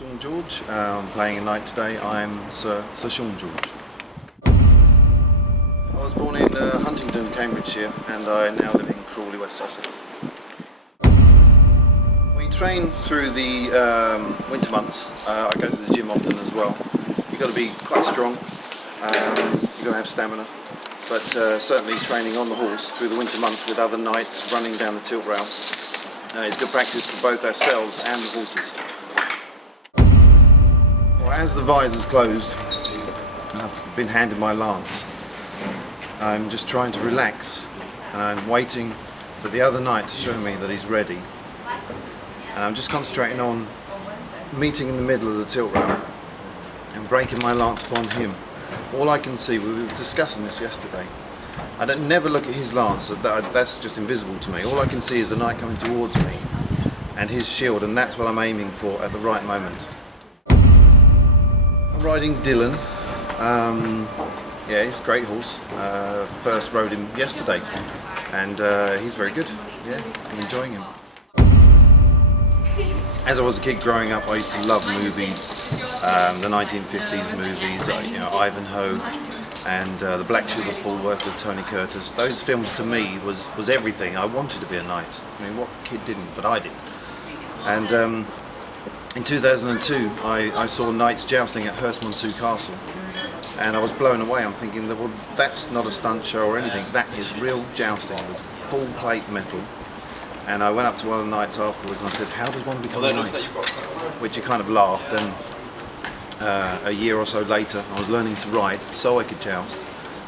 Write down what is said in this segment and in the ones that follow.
Sean George. I'm playing a knight today. I'm Sir Sean George. I was born in Huntingdon, Cambridgeshire, and I now live in Crawley, West Sussex. We train through the winter months. I go to the gym often as well. You've got to be quite strong. You've got to have stamina. But certainly training on the horse through the winter months with other knights running down the tilt rail is good practice for both ourselves and the horses. Well, as the visor's closed, I've been handed my lance. I'm just trying to relax, and I'm waiting for the other knight to show me that he's ready. And I'm just concentrating on meeting in the middle of the tilt rail and breaking my lance upon him. All I can see, we were discussing this yesterday, I don't never look at his lance, that's just invisible to me. All I can see is the knight coming towards me and his shield, and that's what I'm aiming for at the right moment. I'm riding Dylan. Yeah, he's a great horse. First rode him yesterday, and he's very good. Yeah, I'm enjoying him. As I was a kid growing up, I used to love movies, the 1950s movies, Ivanhoe and The Black Shield of Falworth with Tony Curtis. Those films to me was everything. I wanted to be a knight. I mean, what kid didn't? But I did. And in 2002, I saw knights jousting at Hurstmonceux Castle, and I was blown away. I'm thinking, well, that's not a stunt show or anything. That is real jousting with full plate metal. And I went up to one of the knights afterwards and I said, how does one become a knight? Which he kind of laughed, and a year or so later I was learning to ride so I could joust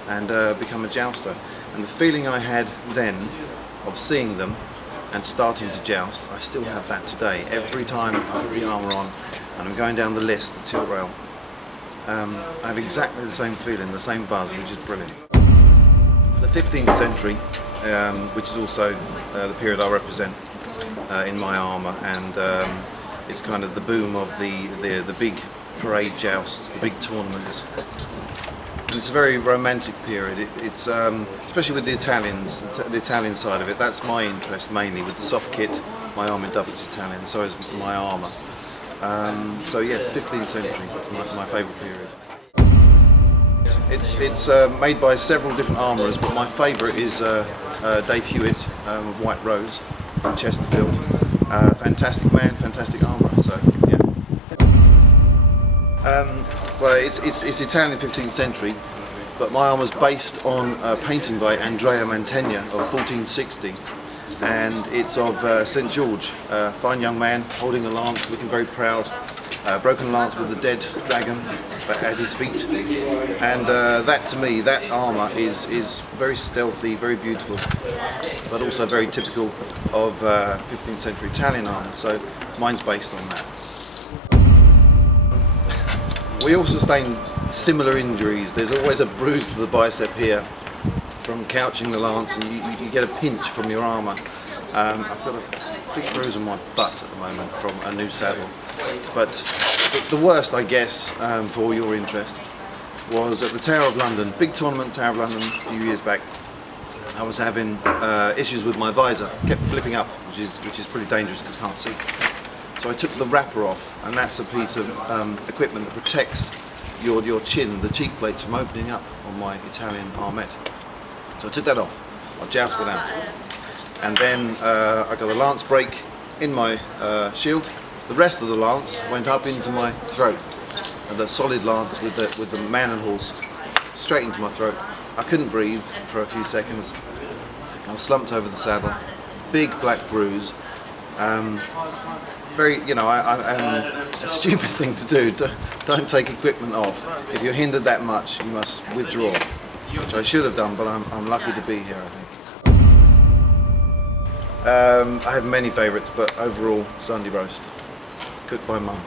and become a jouster. And the feeling I had then of seeing them and starting to joust, I still have that today. Every time I put the armour on and I'm going down the list, the tilt rail, I have exactly the same feeling, the same buzz, which is brilliant. The 15th century, which is also the period I represent in my armour, and it's kind of the boom of the big parade jousts, the big tournaments. And it's a very romantic period. It's especially with the Italians, the Italian side of it. That's my interest mainly, with the soft kit. My armour doubles Italian, so is my armour. So yeah, it's 15th century. It's my favourite period. It's made by several different armourers, but my favourite is Dave Hewitt of White Rose in Chesterfield. Fantastic man, fantastic armourer. So yeah. Well, it's Italian 15th century, but my armour is based on a painting by Andrea Mantegna of 1460, and it's of St George, a fine young man holding a lance, looking very proud. Broken lance with the dead dragon at his feet, and that to me, that armour is very stealthy, very beautiful, but also very typical of 15th century Italian armour, so mine's based on that. We all sustain similar injuries. There's always a bruise to the bicep here from couching the lance, and you get a pinch from your armour. I've got a big bruise on my butt at the moment from a new saddle. But the worst, I guess, for your interest, was at the Tower of London, big tournament, Tower of London, a few years back. I was having issues with my visor, kept flipping up, which is pretty dangerous because I can't see. So I took the wrapper off, and that's a piece of equipment that protects your chin, the cheek plates, from opening up on my Italian armette. So I took that off. I joust without it. And then I got a lance break in my shield. The rest of the lance went up into my throat, and the solid lance with the man and horse straight into my throat. I couldn't breathe for a few seconds. I was slumped over the saddle, big black bruise. Very, a stupid thing to do. Don't take equipment off. If you're hindered that much, you must withdraw, which I should have done, but I'm lucky to be here, I think. I have many favourites, but overall, Sunday roast, cooked by Mum.